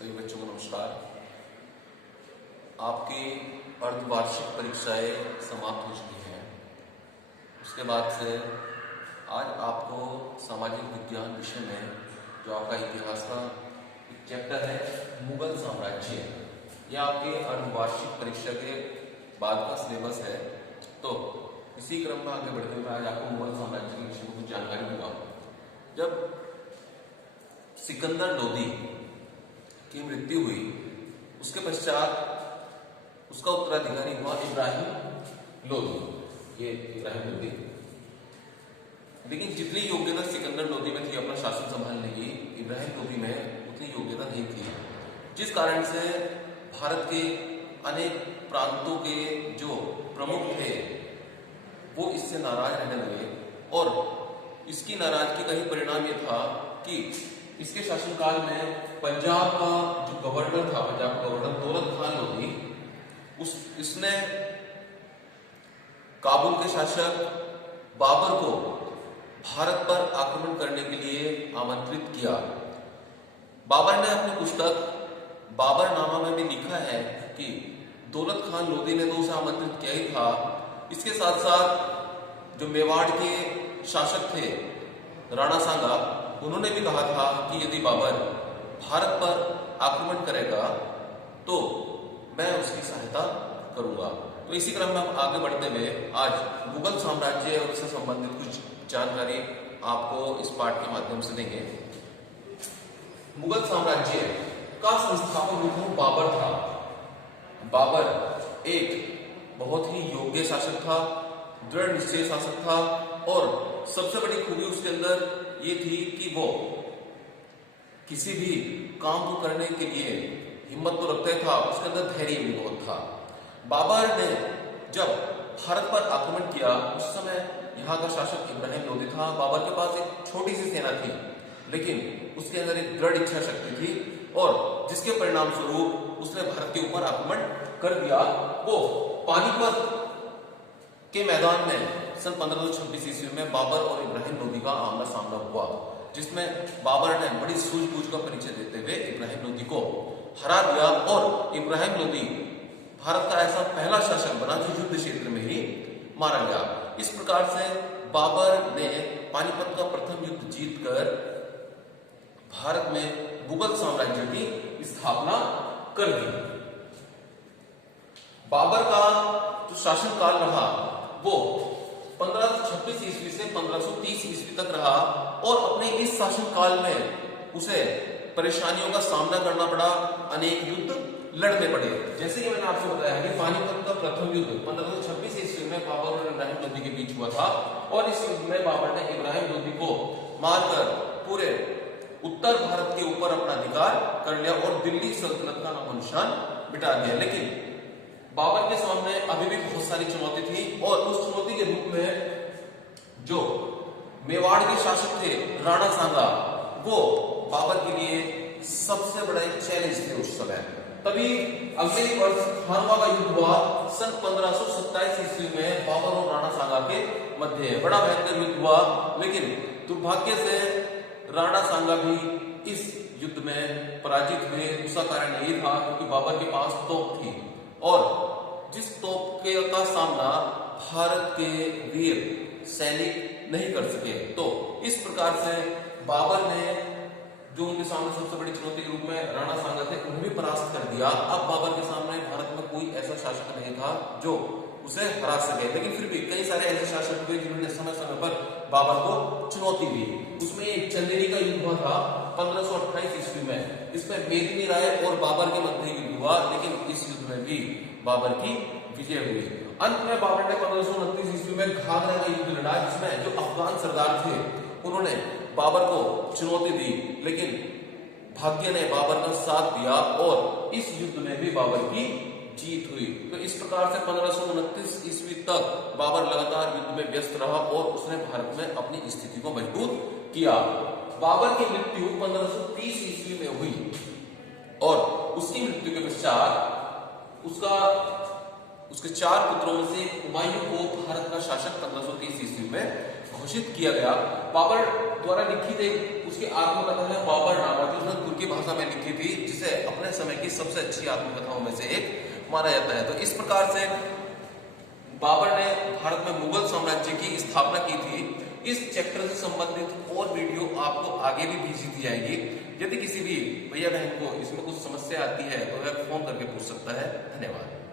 सभी बच्चों को नमस्कार। आपकी अर्धवार्षिक परीक्षाएं समाप्त हो चुकी हैं। उसके बाद से आज आपको सामाजिक विज्ञान विषय में जो आपका इतिहास का चैप्टर है मुगल साम्राज्य, यह आपके अर्धवार्षिक परीक्षा के बाद का सिलेबस है। तो इसी क्रम में आगे बढ़ते हुए आज आपको मुगल साम्राज्य के विषय में कुछ जानकारी दूंगा। जब सिकंदर लोदी की मृत्यु हुई उसके पश्चात उसका उत्तराधिकारी हुआ इब्राहिम लोदी। ये इब्राहिम लोदी, लेकिन जितनी योग्यता सिकंदर लोदी में थी अपना शासन संभालने की, इब्राहिम लोदी में उतनी योग्यता नहीं थी, जिस कारण से भारत के अनेक प्रांतों के जो प्रमुख थे वो इससे नाराज रहने लगे। और इसकी नाराजगी का ही परिणाम ये था कि इसके शासनकाल में पंजाब का जो गवर्नर था, पंजाब का गवर्नर दौलत खान लोदी, इसने काबुल के शासक बाबर को भारत पर आक्रमण करने के लिए आमंत्रित किया। बाबर ने अपनी पुस्तक बाबरनामा में भी लिखा है कि दौलत खान लोदी ने तो उसे आमंत्रित किया ही था, इसके साथ साथ जो मेवाड़ के शासक थे राणा सांगा, उन्होंने भी कहा था कि यदि बाबर भारत पर आक्रमण करेगा तो मैं उसकी सहायता करूंगा। तो इसी क्रम में हम आगे बढ़ते हुए आज मुगल साम्राज्य और उससे संबंधित कुछ जानकारी आपको इस पाठ के माध्यम से देंगे। मुगल साम्राज्य का संस्थापक बाबर था। बाबर एक बहुत ही योग्य शासक था, दृढ़ निश्चय शासक था, और सबसे बड़ी खूबी उसके अंदर ये थी कि वो किसी भी काम को करने के लिए हिम्मत तो रखता था, उसके अंदर धैर्य भी बहुत था। बाबर ने जब भारत पर आक्रमण किया उस समय यहाँ का शासक इब्राहिम लोदी था। बाबर के पास एक छोटी सी सेना थी, लेकिन उसके अंदर एक दृढ़ इच्छा शक्ति थी, और जिसके परिणाम स्वरूप उसने भारत के ऊपर आक्रमण कर दिया। वो पानीपत के मैदान में सन 1526 ईस्वी में बाबर और इब्राहिम लोदी का आमना सामना हुआ, जिसमें बाबर ने बड़ी सूझबूझ का परिचय देते हुए इब्राहिम लोदी को हरा दिया, और इब्राहिम लोदी भारत का ऐसा पहला शासक बना जो युद्ध क्षेत्र में ही मारा गया। इस प्रकार से बाबर ने पानीपत का प्रथम युद्ध जीतकर भारत में मुगल साम्राज्य की स्थापना कर दी। बाबर का जो शासनकाल रहा वो 1526 ईस्वी से 1530 ईस्वी तक रहा, और अपने इस शासनकाल में उसे परेशानियों का सामना करना पड़ा, अनेक युद्ध लड़ने पड़े। जैसे कि मैंने आपको बताया कि पानीपत का प्रथम युद्ध 1526 ईस्वी में बाबर और इब्राहिम लोदी के बीच हुआ था, और इस युद्ध में बाबर ने इब्राहिम लोदी को मारकर पूरे उत्तर भारत के ऊपर अपना अधिकार कर लिया और दिल्ली सल्तनत का नामो निशान मिटा दिया। लेकिन बाबर के सामने अभी भी बहुत सारी चुनौती थी, और उस चुनौती के रूप में जो मेवाड़ के शासक थे राणा सांगा, वो बाबर के लिए सबसे बड़ा एक चैलेंज थे उस समय। तभी अगले वर्ष खानवा का युद्ध हुआ सन 1527 ईस्वी में बाबर और राणा सांगा के मध्य बड़ा भयंकर युद्ध हुआ, लेकिन दुर्भाग्य से राणा सांगा भी इस युद्ध में पराजित हुए। उसका कारण यही था क्योंकि बाबर के पास तोप थी, और जिस तोप के का सामना भारत के वीर सैनिक नहीं कर सके, तो इस प्रकार से बाबर ने जो उनके सामने सबसे बड़ी चुनौती के रूप में राणा सांगा थे उन्हें भी परास्त कर दिया। अब बाबर के सामने भारत में कोई ऐसा शासक नहीं था जो उसे हरा सके, लेकिन फिर भी कई सारे ऐसे शासक हुए जिन्होंने समय समय पर बाबर को चुनौती दी। उसमें एक चंदेरी का युद्ध हुआ था 1528 ईस्वी में। इसमें मेदिनी राय और बाबर के मध्य युद्ध हुआ, लेकिन इस युद्ध में भी बाबर की विजय हुई। अंत में बाबर ने 1529 ईस्वी में घाघरा का युद्ध लड़ा, जिसमें जो अफगान सरदार थे उन्होंने बाबर को चुनौती दी, लेकिन भाग्य ने बाबर का साथ दिया और इस युद्ध में भी बाबर की जीत हुई। तो इस प्रकार से 1529 ईस्वी तक बाबर लगातार युद्ध में व्यस्त रहा और उसने भारत में अपनी स्थिति को मजबूत किया। बाबर की मृत्यु 1530 ईस्वी में हुई, और उसकी मृत्यु के पश्चात उसके 4 पुत्रों में से हुमायूं को भारत का शासक 1530 ईस्वी में घोषित किया गया। बाबर द्वारा लिखित एक उसकी आत्मकथा है बाबरनामा, जो उसने तुर्की भाषा आत्मकथा में लिखी थी, जिसे अपने समय की सबसे अच्छी आत्मकथाओं में से एक माना जाता है। तो इस प्रकार से बाबर ने भारत में मुगल साम्राज्य की स्थापना की थी। इस चैप्टर से संबंधित और वीडियो आपको आगे भी भेजी दी जाएगी। यदि किसी भी भैया बहन को इसमें कुछ समस्या आती है तो वह फोन करके पूछ सकता है। धन्यवाद।